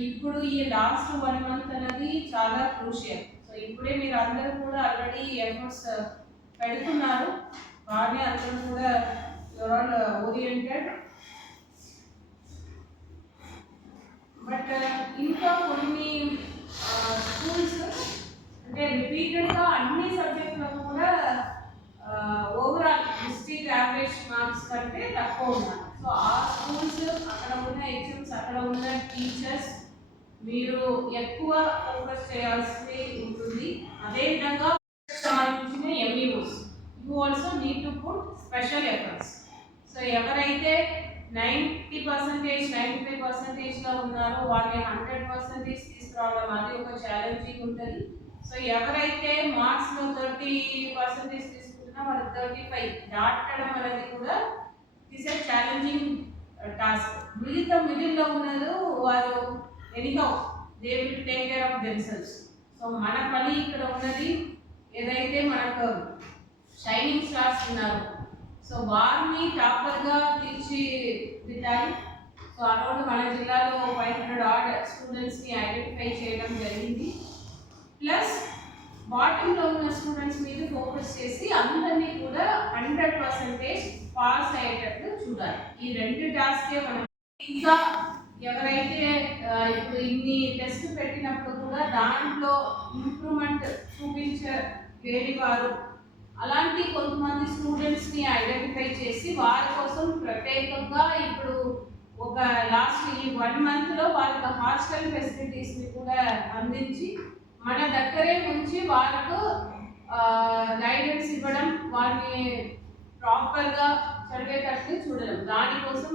ఇప్పుడు ఈ last 1 month అనేది చాలా క్రూషియల్. సో ఇప్పుడే మీరు అందరూ కూడా ఆల్రెడీ ఎఫర్ట్స్ పెడుతున్నారు, బాగానే అందరూ కూడా యూఆర్ ఆల్ ఓరియంటెడ్. బట్ ఇంకా కొన్ని స్కూల్స్ అంటే రిపీటెడ్గా అన్ని సబ్జెక్టులో కూడా ఓవరాల్ డిస్ట్రిక్ట్ యావరేజ్ మార్క్స్ కంటే తక్కువ ఉన్నారు. సో ఆ స్కూల్స్, అక్కడ ఉన్న ఎగ్జామ్స్, అక్కడ ఉన్న టీచర్స్ మీరు ఎక్కువ ఫోకస్ చేయాల్సి ఉంటుంది. అదేవిధంగా సంబంధించిన MEOs you also need to put special efforts. So ఎవరైతే 90%, 95%లో ఉన్నారో వాళ్ళని 100% తీసుకురావడం అది ఒక ఛాలెంజింగ్ ఉంటుంది. సో ఎవరైతే మార్క్స్లో 30% తీసుకుంటున్నా వాళ్ళు 35 దాటడం అనేది కూడా ఇట్స్ ఎ ఛాలెంజింగ్ టాస్క్. మిడిల్లో ఉన్నారు వారు anyhow they will take care of themselves. So మన పని ఇక్కడ ఉన్నది ఏదైతే మనకు షైనింగ్ స్టార్స్ ఉన్నారు, సో వారిని టాపర్గా తీర్చిదిద్దాలి. సో ఆ రోజు మన జిల్లాలో 500 ఆడ్ స్టూడెంట్స్ని ఐడెంటిఫై చేయడం జరిగింది. ప్లస్ బాటంలో ఉన్న స్టూడెంట్స్ మీద ఫోకస్ చేసి అందరినీ కూడా 100% పాస్ అయ్యేటట్లు చూడాలి. ఈ 2 టాస్కే మనం. ఇంకా ఎవరైతే ఇప్పుడు ఇన్ని టెస్ట్ పెట్టినప్పుడు కూడా దాంట్లో ఇంప్రూవ్మెంట్ చూపించలేని వారు, అలాంటి కొంతమంది స్టూడెంట్స్ని ఐడెంటిఫై చేసి వారి కోసం ప్రత్యేకంగా ఇప్పుడు ఒక లాస్ట్ ఈ 1 మంత్లో వాళ్ళకి హాస్టల్ ఫెసిలిటీస్ని కూడా అందించి మన దగ్గరే ఉంచి వాళ్ళకు గైడెన్స్ ఇవ్వడం, వారిని ప్రాపర్గా చదివేటట్లు చూడడం, దానికోసం